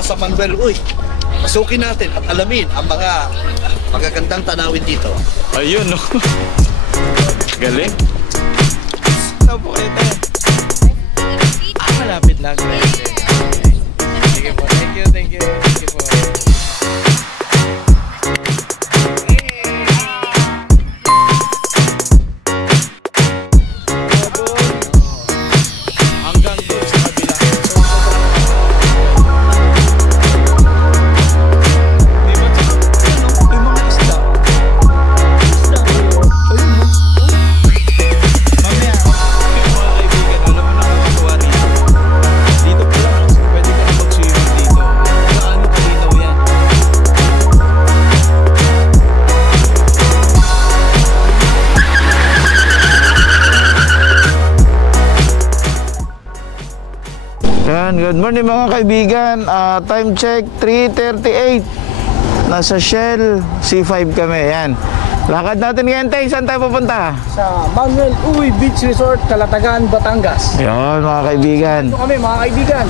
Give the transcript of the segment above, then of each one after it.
Plaza Manuel. Uy, pasukin natin at alamin ang mga magagandang tanawin dito. Ayun, no? Galing. Ito po ito. Malapit lang. Sige po, thank you, thank you. Sige po. Good morning mga kaibigan, time check 3:38. Nasa Shell C5 kami, yan. Lakad natin ngayon, Tay, saan tayo pupunta? Sa Manuel Uy Beach Resort, Calatagan, Batangas. Yun mga kaibigan. Ito kami mga kaibigan.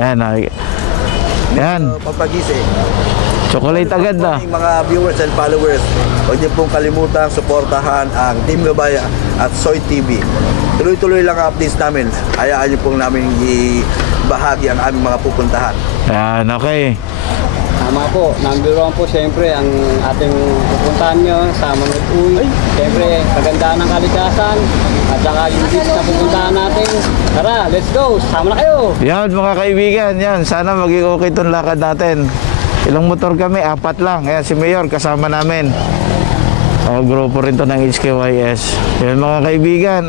Yan, yan. Papagising. Chocolate agad na. Mga viewers and followers, huwag niyo pong kalimutang suportahan ang Team Gabay at Soy TV. Tuloy-tuloy lang ang updates namin. Hayaan niyo pong namin ibahagi ang aming mga pupuntahan. Yan, okay. Tama po, number 1 po siyempre ang ating pupuntahan nyo sa Manuel Uy. Siyempre, kagandahan ng kalikasan at saka yung beach na pupuntahan natin. Tara, let's go! Sama na kayo! Yan mga kaibigan, yan. Sana maging okay itong lakad natin. Ilang motor kami? 4 lang. Yan, si Mayor kasama namin. Grupo rin to ng HKYS. Yan mga kaibigan,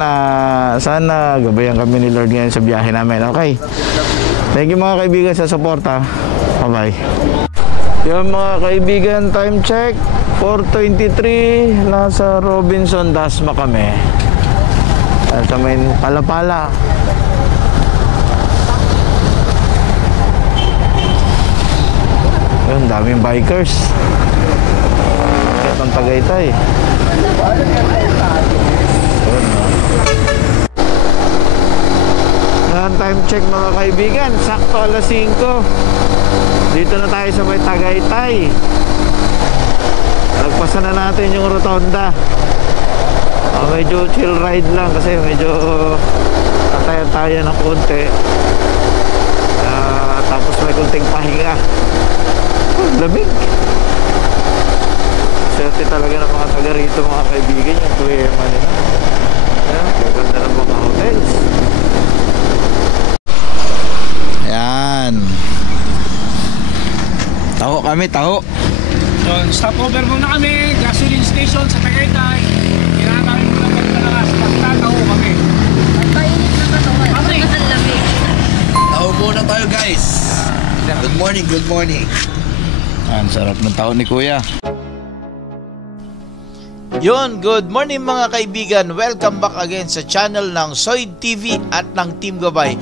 sana gabayan kami ni Lord ngayon sa biyahe namin. Okay. Thank you mga kaibigan sa suporta. Bye-bye. Yan mga kaibigan, time check 4:23. Nasa Robinson Dasma kami. Sa may Palapala. Yan, daming bikers. Ang Tagaytay. Yan, time check mga kaibigan, sakto alas 5. Dito na tayo sa may Tagaytay. Nagpasa na natin yung rotonda. Medyo chill ride lang kasi medyo tayo ng konti. Tapos may kunting pahinga. Lamig. Swerte talaga ng mga taga rito mga kaibigan, yung tuwema nila. Ayan, gaganda ng mga hotels. Ayan. Taho kami, taho. So, stopover muna kami, gasoline station sa Tagaytay. Kailangan kami muna magpalakas, pagtataho kami. Ang painit na katawan, ang lamig. Taho muna tayo guys. Good morning, good morning. Ang sarap ng taho ni Kuya. Yun, good morning mga kaibigan. Welcome back again sa channel ng Soy TV at ng Team Gabay.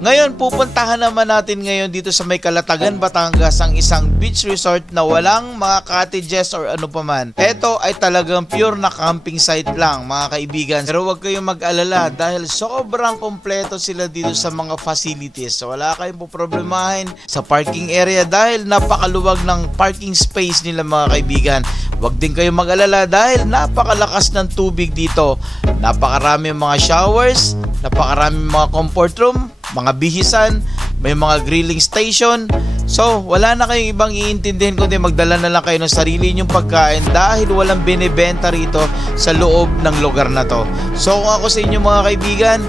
Ngayon, pupuntahan naman natin ngayon dito sa may Calatagan, Batangas, ang isang beach resort na walang mga cottages or ano pa man. Ito ay talagang pure na camping site lang mga kaibigan. Pero huwag kayong mag-alala dahil sobrang kompleto sila dito sa mga facilities. So, wala kayong poproblemahin sa parking area dahil napakaluwag ng parking space nila mga kaibigan. Huwag din kayong mag-alala dahil napakalakas ng tubig dito. Napakarami mga showers, napakarami mga comfort room, mga bihisan, may mga grilling station. So, wala na kayong ibang iintindihin kundi magdala na lang kayo ng sarili nyong pagkain dahil walang binibenta rito sa loob ng lugar na to. So, kung ako sa inyo mga kaibigan,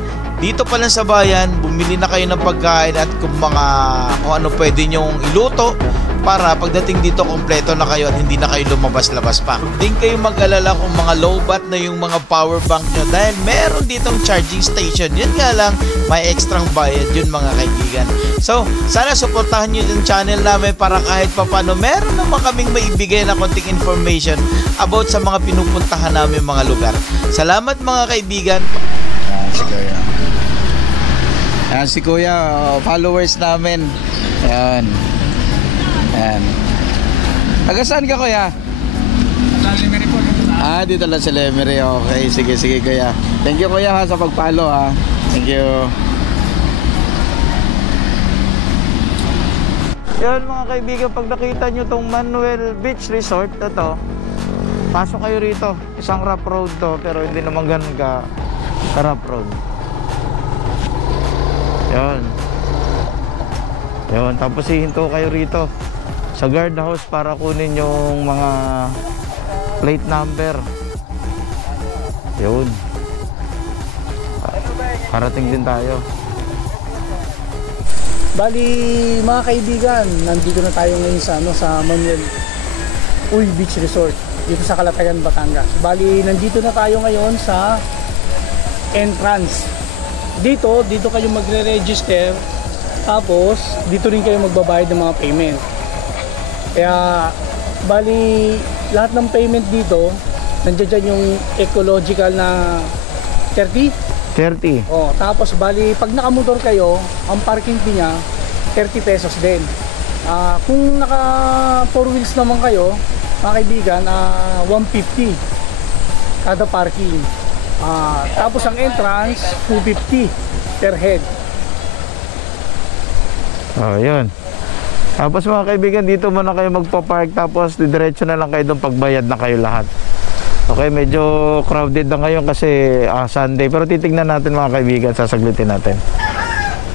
dito pa lang sa bayan, bumili na kayo ng pagkain at kung ano pwede nyong iluto para pagdating dito kompleto na kayo at hindi na kayo lumabas-labas pa. Hindi kayo mag-alala kung mga low bat na yung mga power bank nyo dahil meron ditong charging station. Yun nga lang, may extrang bayad yun mga kaibigan. So, sana suportahan nyo yung channel namin para kahit papano meron naman kaming maibigay na konting information about sa mga pinupuntahan namin mga lugar. Salamat mga kaibigan. Si Kuya. Ayan si Kuya, followers namin. Ayan. Ayan. Taga saan ka Kuya? Sa Lemery po. Dito lang sa Lemery. Okay, sige Kuya. Thank you Kuya sa pag-follow ha. Thank you. Yan mga kaibigan, pag nakita nyo tong Manuel Beach Resort, ito, pasok kayo rito. Isang rough road to, pero hindi naman ganun ka rough road. Yan. Yan, tapos hihinto kayo rito sa guardhouse para kunin yung mga plate number. Yun. Parating din tayo. Bali, mga kaibigan, nandito na tayo ngayon sa sa Manuel Uy Beach Resort dito sa Calatagan, Batangas. Bali, nandito na tayo ngayon sa entrance. Dito kayo magre-register, tapos dito rin kayo magbabayad ng mga payment. Kaya bali, lahat ng payment dito nandiyan dyan yung ecological na 30. Oh, tapos bali pag nakamotor kayo, ang parking fee niya 30 pesos din. Kung naka 4 wheels naman kayo, mga kaibigan, 150 kada parking. Tapos ang entrance 250 per head. Oh, yun. Tapos mga kaibigan, dito muna kayo magpa-park, tapos diretso na lang kayo doon pagbayad na kayo lahat. Okay, medyo crowded na ngayon kasi Sunday. Pero titignan natin mga kaibigan, sasaglitin natin.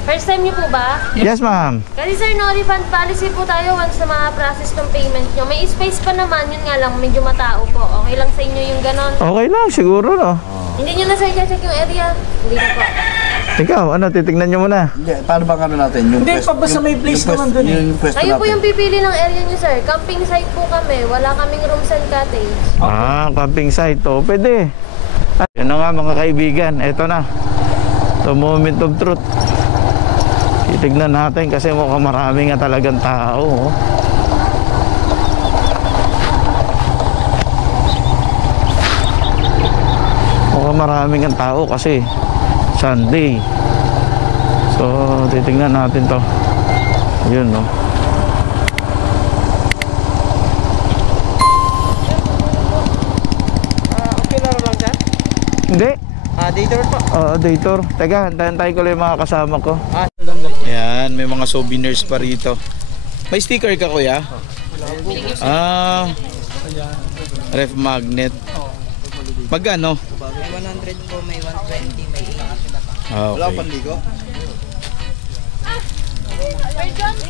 First time niyo po ba? Yes, ma'am. Kasi sir, no refund policy po tayo once na ma-process ng payment nyo. May space pa naman, yun nga lang, medyo matao po. Okay lang sa inyo yung ganon? Okay lang, siguro, no? Hindi nyo na sir check yung area? Hindi na po. Ikaw, ano, titignan nyo muna. Hindi, paano ba ano natin? Yung Hindi, pa basta may place naman dun eh. Yung pwesto Kayo po natin. yung pipili ng area nyo sir. Camping site po kami. Wala kaming rooms and cottage. Camping site, oh, pwede. Yun na nga mga kaibigan, eto na. The moment of truth. Titignan natin kasi mukhang marami nga talagang tao, oh. Mukhang maraming ang tao kasi Sunday. So, titignan natin to. Yun, no. Okay na lang ka? Hindi. Day tour po. Oo, day tour. Teka, hintayin ko lang yung mga kasama ko. Yan, may mga souvenirs pa rito. May sticker ka, kuya? Ref magnet. Magkano? 100 po, may 120, may 80. Wala Okay. panligo?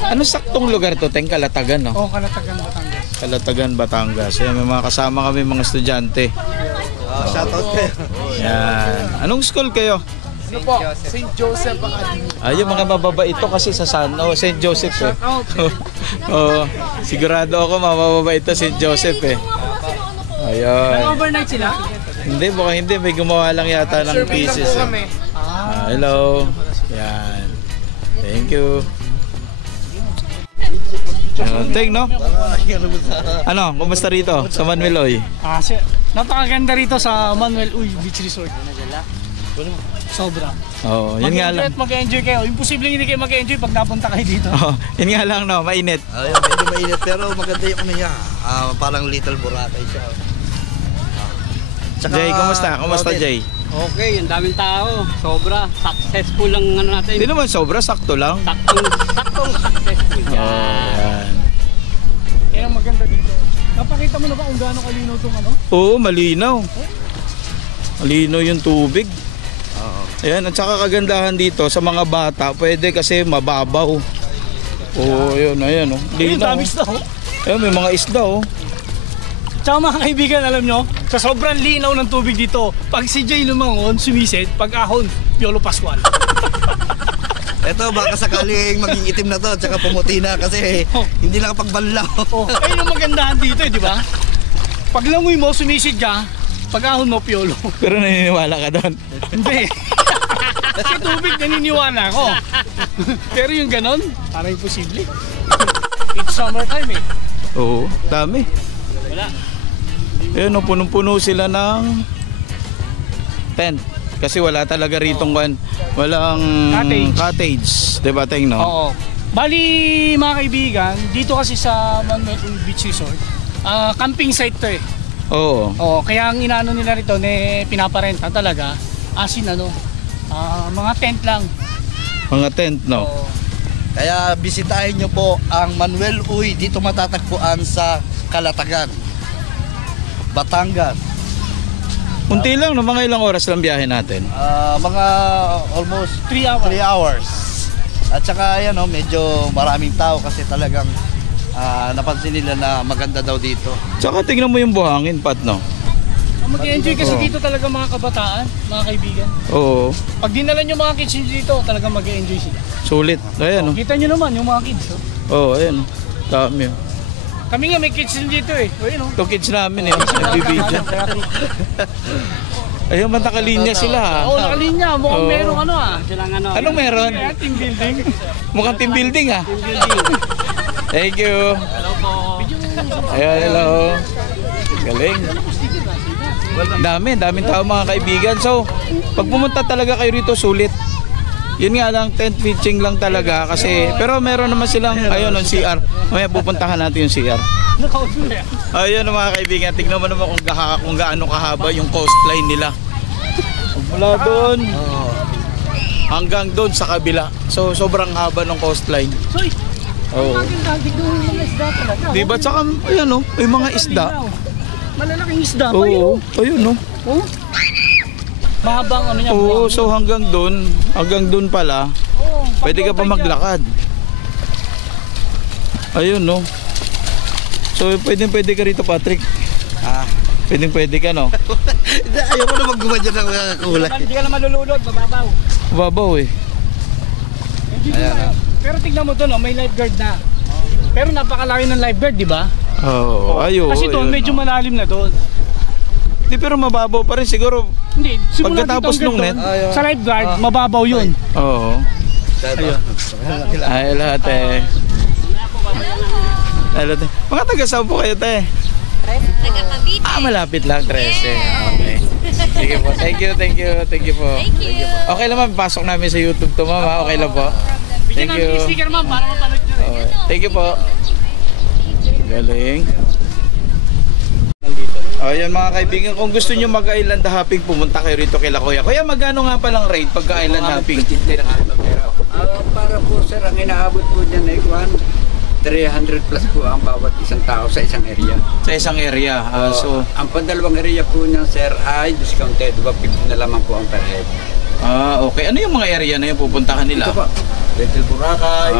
Ano saktong lugar to? Teng Calatagan, no? Oh, Calatagan, Batangas. Calatagan, Batangas. Yan, may mga kasama kami mga estudyante. Shoutout kayo. Yan. Anong school kayo? Ano po? St. Joseph Academy. Yung mga mababait ito kasi sa St. Joseph eh. Oo, sigurado ako mababait ito St. Joseph eh. Ayun. Overnight sila? Hindi, baka hindi. May gumawa lang yata ng pieces eh. Hello. Yan. Thank you. Teng, no? Ano, kumusta rito sa Manuel Uy? Sir, napakaganda rito sa Manuel Uy Beach Resort. Sobra. Oo, yun nga lang. Mag-enjoy kayo. Imposible hindi kayo mag-enjoy pag napunta kayo dito. Oh, yun nga lang, no? Mainit. Ayun, medyo mainit pero maganda yung ano niya. Parang little Boracay siya. Jay, kumusta? Kumusta, Jay? Okay, ang daming tao. Sobra. Successful ang ano natin. Hindi naman sobra, sakto lang. Saktong successful. Yan. Yan ang maganda dito. Napakita mo na ba kung gaano kalinaw itong ano? Oo, malinaw. Malinaw yung tubig. Ayan, at saka kagandahan dito sa mga bata, pwede kasi mababaw. Oo, yun, ayan, oh. Ayun, Linaw. dami isda, oh. Ayan, may mga isda, oh. Tsaka mga kaibigan, alam nyo, sa sobrang linaw ng tubig dito, pag si Jay lumangon, sumisid, pag ahon, Piolo Pascual. Ito, baka sakaling maging itim na to, tsaka pumuti na kasi hindi nakapagbanlaw. Oh, ayun ang magandahan dito, di ba? Pag langoy mo, sumisid ka, pag ahon mo, Piolo. Pero naniniwala ka doon. Hindi. Sa tubig, naniniwala ako. Pero yung ganon, parang imposible. It's summertime eh. Oo, dami. Wala. Ayan, oh, punong-puno sila ng tent. Kasi wala talaga ritong walang cottage. Diba, Teng, no? Oo. Bali, mga kaibigan, dito kasi sa Manuel Uy Beach Resort, camping site to eh. Oo. Oo, kaya ang inaano nila rito, pinaparenta talaga, as in ano, mga tent lang. Mga tent, no? Oo. Kaya bisitahin nyo po ang Manuel Uy. Dito matatagpuan sa Calatagan, Batangas. Unti lang, no? Mga ilang oras lang biyahe natin. Mga almost 3 hours. At saka ayan, medyo maraming tao kasi talagang napansin nila na maganda daw dito. Tsaka tingnan mo yung buhangin, Pat, no? Mag-enjoy kasi dito talaga mga kabataan, mga kaibigan. Oo, Pag dinala nyo mga kids dito, talaga mag-enjoy sila. sulit. Ayan, no? Kita nyo naman yung mga kids. Oo, ayan, no? Dami, oh. Kami nga may kids din dito eh. O, yun, Ito kids namin, eh. Nagbibidyo. Ayun, nakalinya sila, ha? Oo, nakalinya. Mukhang Oo. merong ano ah. Silang ano, Anong meron? Team building. Mukhang team building, ha? Thank you. Ayan, hello. Galing. Daming tao mga kaibigan. So, pag pumunta talaga kayo rito, sulit. Yun nga lang, tent pitching lang talaga kasi, pero meron naman silang, ayun, yung CR. Mamaya pupuntahan natin yung CR. Ayun mga kaibigan, tignan mo naman kung gaano kahaba yung coastline nila. Mula doon hanggang doon sa kabila. So, sobrang haba ng coastline. Soy, Oo. dito yung mga isda talaga. Diba? Tsaka, ayan o, may mga isda. Malalaking isda pa Oo, yun. ayun o. Oh. Mahabang ano niya. Oo, so hanggang doon pala, Oo, pwede ka pa maglakad. Ayun no. So pwede ka rito, Patrick. Pwede ka, no? Ayoko na maggumadyan ng mga kulay. Hindi ka na malulunod, mababaw. Babaw eh. Pero tignan mo doon, may lifeguard na. Pero napakalaki ng lifeguard, di ba? Oo, ayun. Kasi doon medyo malalim na doon. Di, pero mababaw pa rin siguro. Hindi, simula Pagkatapos dito nung hanggang net? doon, sa lifeguard, mababaw yun. Oo. Ayun. Ay, lahat eh. Mga taga-saan po kayo, te? Taga Cavite. Malapit lang, 13. Okay. Sige po. Thank you po. Okay lang, ma'am. Pasok namin sa YouTube to, ma'am. Ha? Okay lang po. Bigyan Thank namin yung you. sticker, ma'am, para mapanood nyo rin. Okay. Thank you po. Galing. Ayan mga kaibigan, kung gusto nyo mag-island hopping, pumunta kayo rito kila Kuya. Kuya, magkano nga palang rate pagka-island hopping? Para po sir, ang inaabot po dyan ay 300 plus po ang bawat isang tao sa isang area. Sa isang area. So, Ang pandalawang area po niya sir ay discounted, 150 na lamang po ang per head. okay. Ano yung mga area na yung pupuntahan nila? Ito po, Little Boracay.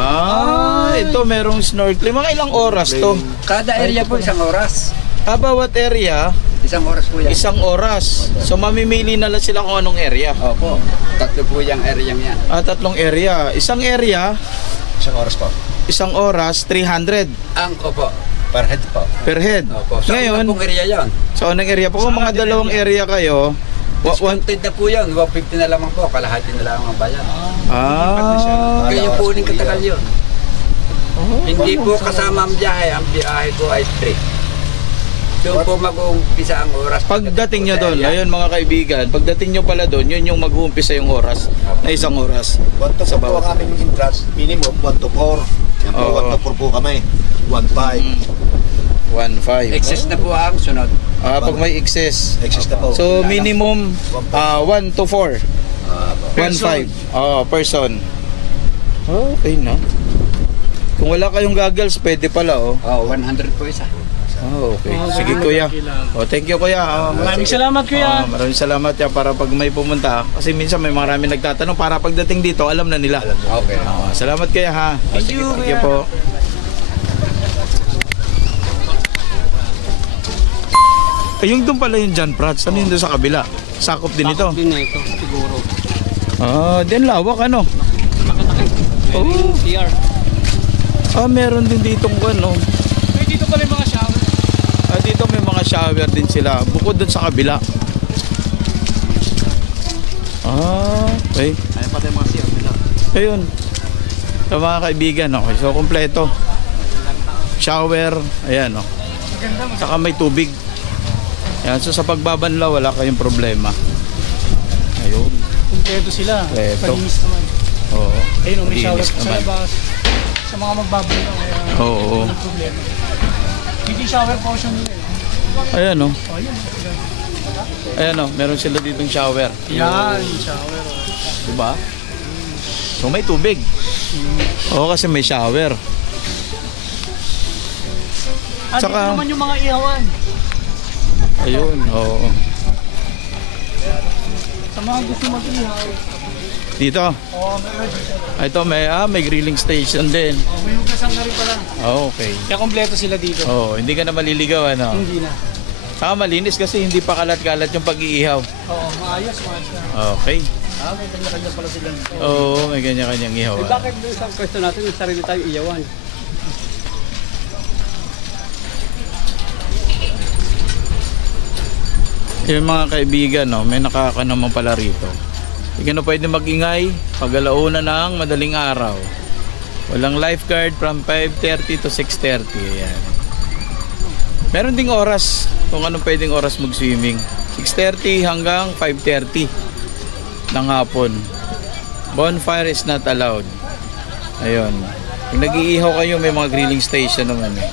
Ito merong snorkeling. Mga ilang oras to? Kada area po isang oras. Bawat area, Isang oras po yan. isang oras. So, mamimili na lang sila kung anong area. Opo, tatlo po yung area yan. Tatlong area. Isang area, Isang oras po. isang oras, 300 Opo, per head po. per head. Opo, sa Ngayon, una pong area yan. sa unang area po, kung mga dalawang area kayo, Discounted na po yan, 150 na lamang po, kalahati na lang ang bayan. Kaya po uling katagal yun. Hindi po kasama ang biyahe ko ay 3. Doon po mag-uumpisa ang oras. Pagdating nyo po sa doon, area. ayun mga kaibigan, pagdating nyo pala doon, yun yung mag-uumpisa yung oras, na isang oras. 1 to 4 po ang aming entrance, minimum 1 to 4. Yan po, Oo. 1 to 4 po kami. 1.5. 1.5. Excess na po ang sunod. Pag may excess. Excess na po. So minimum 1 to 4. 1.5. Person. Okay na. Kung wala kayong goggles, pwede pala oh. 100 po isa. Okay. Sige kuya. Thank you kuya. Maraming salamat, kuya. Maraming salamat ya para pag may pumunta. Kasi minsan may marami nagtatanong para pagdating dito, alam na nila. Okay. Salamat kuya ha. Thank you po. Yung doon pala yung John Prats. Ano yun doon sa kabila? Sakop din ito. Din na ito, siguro. Din lawak ano? Oh. CR. Meron din ditong ano. May dito pala yung mga shower. Dito may mga shower din sila. Bukod doon sa kabila. Okay. Ayun pati mga CR nila. Ayun. So mga kaibigan, okay. So kompleto. Shower, ayan oh. Saka may tubig. Yan, so sa pagbabanlaw wala kayong problema. Ayun. Kumpleto sila. Kumpleto. Palinis naman. Oo. Ayun, may shower Linis sa naman. labas. Sa mga magbabalaw, kaya Oo. walang problema. Hindi shower portion nila eh. Ayan oh. Ayun. Ayan oh, meron sila ditong shower. Yan, shower. Diba? So may tubig. Oo, kasi may shower. At Saka- dito naman yung mga ihawan. Ayun, oo. Sa mga gusto mag-ihaw. Dito. Oo, Ito may grilling station din. may hugasan na rin pala. Okay. Kaya kompleto sila dito. Oh, hindi ka na maliligaw ano. Hindi na. Saka malinis kasi hindi pa kalat-kalat yung pag-iihaw. Oo, maayos na. Okay. May kanya-kanya pala sila. Oo, may kanya-kanyang ihaw. Bakit doon sa pwesto natin, may sarili tayong iyawan? Yung mga kaibigan, no, may nakaka naman pala rito. Hindi ka na pwede mag-ingay pag alauna ng madaling araw. Walang lifeguard from 5:30 to 6:30. Ayan. Meron ding oras kung anong pwedeng oras mag-swimming. 6:30 hanggang 5:30 ng hapon. Bonfire is not allowed. Ayun. Kung nag-iihaw kayo, may mga grilling station naman eh.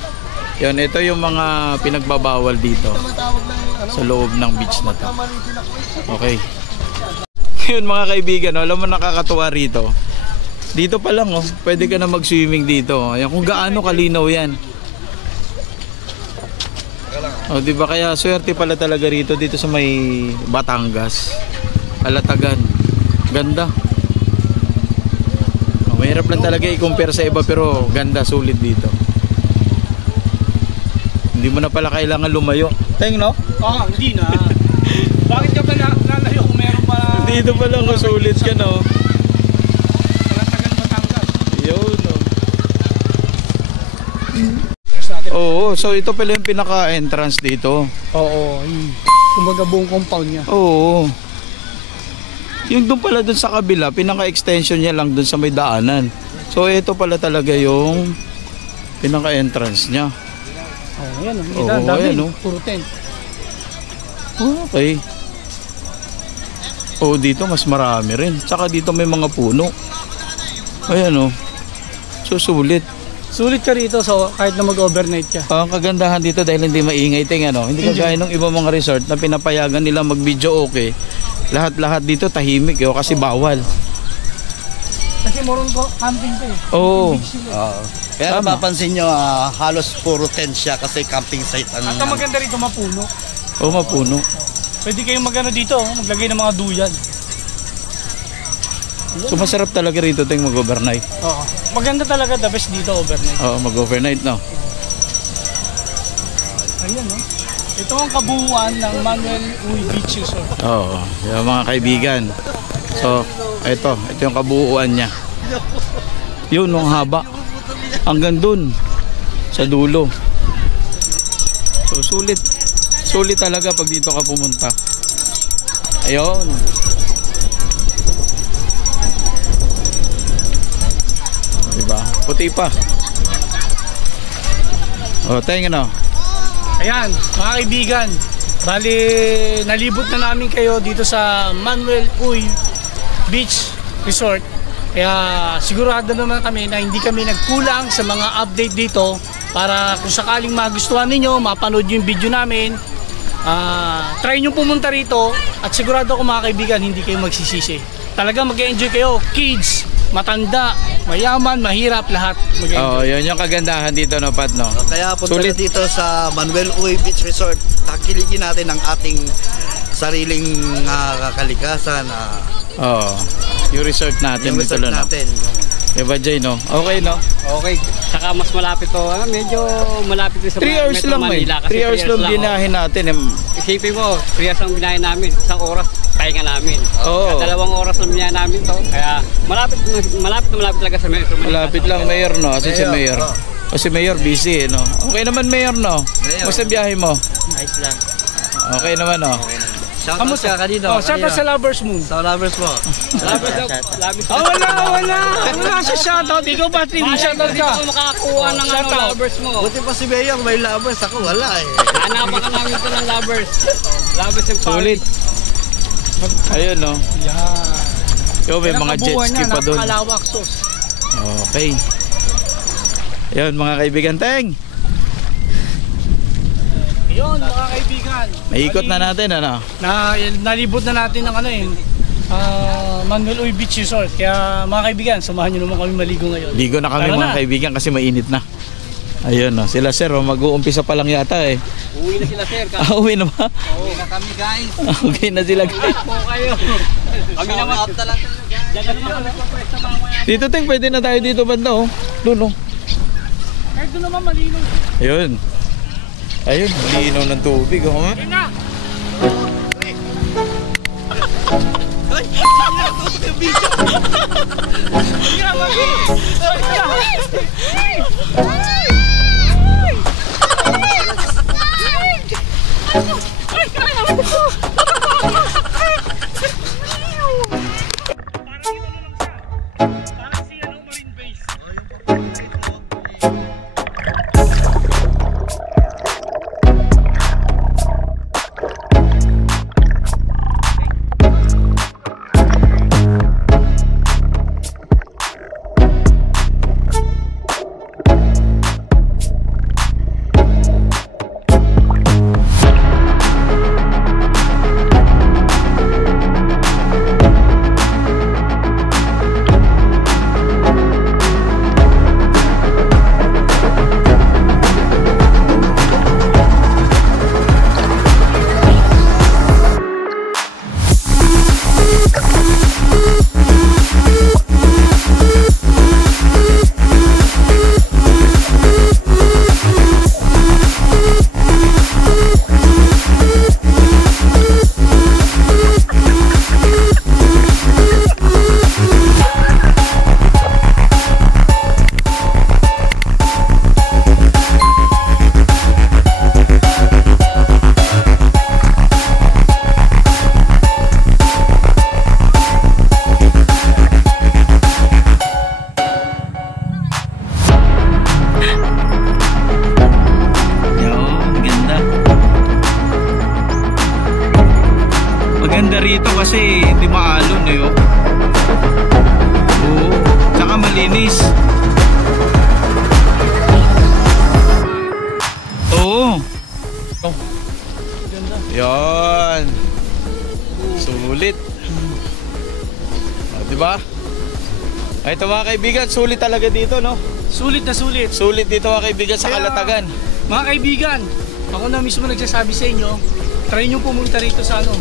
Yun, ito yung mga pinagbabawal dito sa loob ng beach na to. Okay. Yun mga kaibigan, alam mo nakakatuwa rito. Dito pa lang oh, pwede ka na mag-swimming dito. Ayan, kung gaano kalinaw yan. Oh, di ba kaya swerte pala talaga rito dito sa may Batangas. Kalatagan. Ganda. Oh, mahirap lang talaga i-compare sa iba pero ganda, sulit dito. Hindi mo na pala kailangan lumayo. Teng, no? Hindi na. Bakit ka ba nalayo kung meron pa? Dito pa lang sulit ka, no? Kalatagan Batangas. Yun, no? Oo, so ito pala yung pinaka-entrance dito. Oo, kumbaga buong compound niya. Oo. Yung doon pala doon sa kabila, pinaka-extension niya lang doon sa may daanan. So ito pala talaga yung pinaka-entrance niya. Oo, yan. Oo, Ang dami, ayan, oh. puro tent. Okay. Oo, dito mas marami rin. Tsaka dito may mga puno. Ayan, oh. So sulit. Sulit ka rito so kahit na mag-overnight ka. Ang kagandahan dito dahil hindi maingay ting ano, hindi kagaya ng ibang mga resort na pinapayagan nila mag-video okay. Lahat-lahat dito tahimik eh, kasi bawal. Kasi moron ko camping to eh. Oo. Kaya Tama. napapansin nyo, halos puro tent siya kasi camping site ang... At ang maganda rito mapuno. Oo, mapuno. Pwede kayong magano dito, maglagay ng mga duyan. So masarap talaga rito ting mag-overnight. Oo. Maganda talaga the best dito overnight. Oo, mag-overnight no. Ayan no. Ito ang kabuuan ng Manuel Uy Beach Resort. Oo, yung mga kaibigan. So, ito yung kabuuan niya. Yun, ang haba. Hanggang dun sa dulo. So sulit. Sulit talaga pag dito ka pumunta. Ayun. Diba? Puti pa. O, tayo nga. Ayan, mga kaibigan. Bali, nalibot na namin kayo dito sa Manuel Uy Beach Resort. Kaya sigurado naman kami na hindi kami nagkulang sa mga update dito para kung sakaling magustuhan ninyo, mapanood yung video namin, try nyo pumunta rito at sigurado ko mga kaibigan, hindi kayo magsisisi. Talaga mag-enjoy kayo, kids, matanda, mayaman, mahirap, lahat mag-enjoy. Oh, yun yung kagandahan dito no, Pat, no? Kaya punta Sulit. na dito sa Manuel Uy Beach Resort. Takiligin natin ang ating sariling kalikasan. Oh, yung resort natin Yung dito resort no. natin. Diba, Jay, no? Okay, no? Okay, saka mas malapit to. Medyo malapit din sa 3 hours Metro lang, Manila. eh. 3 hours lang binahin natin. Isipin mo, 3 hours ang binahin namin. Isang oras, pahinga namin. Oo. Kaya 2 oras lang binahin namin to. Kaya malapit talaga sa Metro Manila. Malapit lang, Mayor, no? Kasi si Mayor. oo. O si Mayor, busy, eh, no? Okay naman, Mayor, no? Basta biyahe mo. Ayos lang. Okay naman, no? Shoutout ka kanino? Shout out sa Lovers Moon. Sa lovers mo. Wala siya shoutout. Ikaw pa, Tim, shoutout ka. Hindi ko makakuha ng lovers mo. Buti pa si Mayor, may lovers. Ako wala eh. Hanapan ka namin ito ng lovers. Lovers and Sulit. Ayun, no? Yan. Yo, may mga jet ski pa doon. Napakalawak, sus. Okay. Ayun, mga kaibigan, teng! Yun, mga kaibigan. Naikot na natin, ano? Nalibot na natin ng Manuel Uy Beach Resort. Kaya mga kaibigan, samahan nyo naman kami maligo ngayon. Ligo na kami Tara mga na. kaibigan kasi mainit na. Ayun no, sila sir, mag-uumpisa pa lang yata eh. Uwi na sila sir. Uwi na ba? Uwi na kami guys. Okay na sila. Po kayo. Kami naman. Diyan naman kami pwesto mamaya. Dito ting, pwede na tayo dito banda oh. Doon oh. Kahit doon naman malino. Ayun. Ayun, linaw ng tubig oh. Ayun na! Maganda rito kasi hindi maalon eh oh. Oo, tsaka malinis. Oo. Oh. Yan. Sulit. Diba? Ay, ito mga kaibigan, sulit talaga dito, no? Sulit na sulit. Sulit dito mga kaibigan sa Kaya, Kalatagan. Mga kaibigan, ako na mismo nagsasabi sa inyo, try nyo pumunta rito sa ano,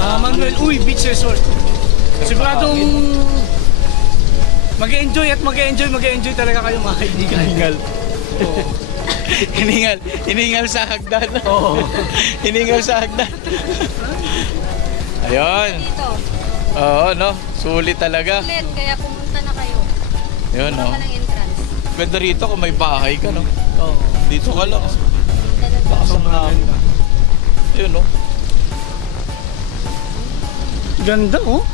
Manuel Uy Beach Resort. Siguradong mag-enjoy talaga kayo mga kaibigan. Hiningal. Hiningal sa hagdan. Oo. Hiningal sa hagdan. Ayun. Oo, no? Sulit talaga. Sulit, kaya pumunta na kayo. Yun, no? Wala ka ng entrance. Ganda rito kung may bahay ka, no? Oo. Dito ka lang. Punta na Baka sa mga... Ayun, no? Ganda oh.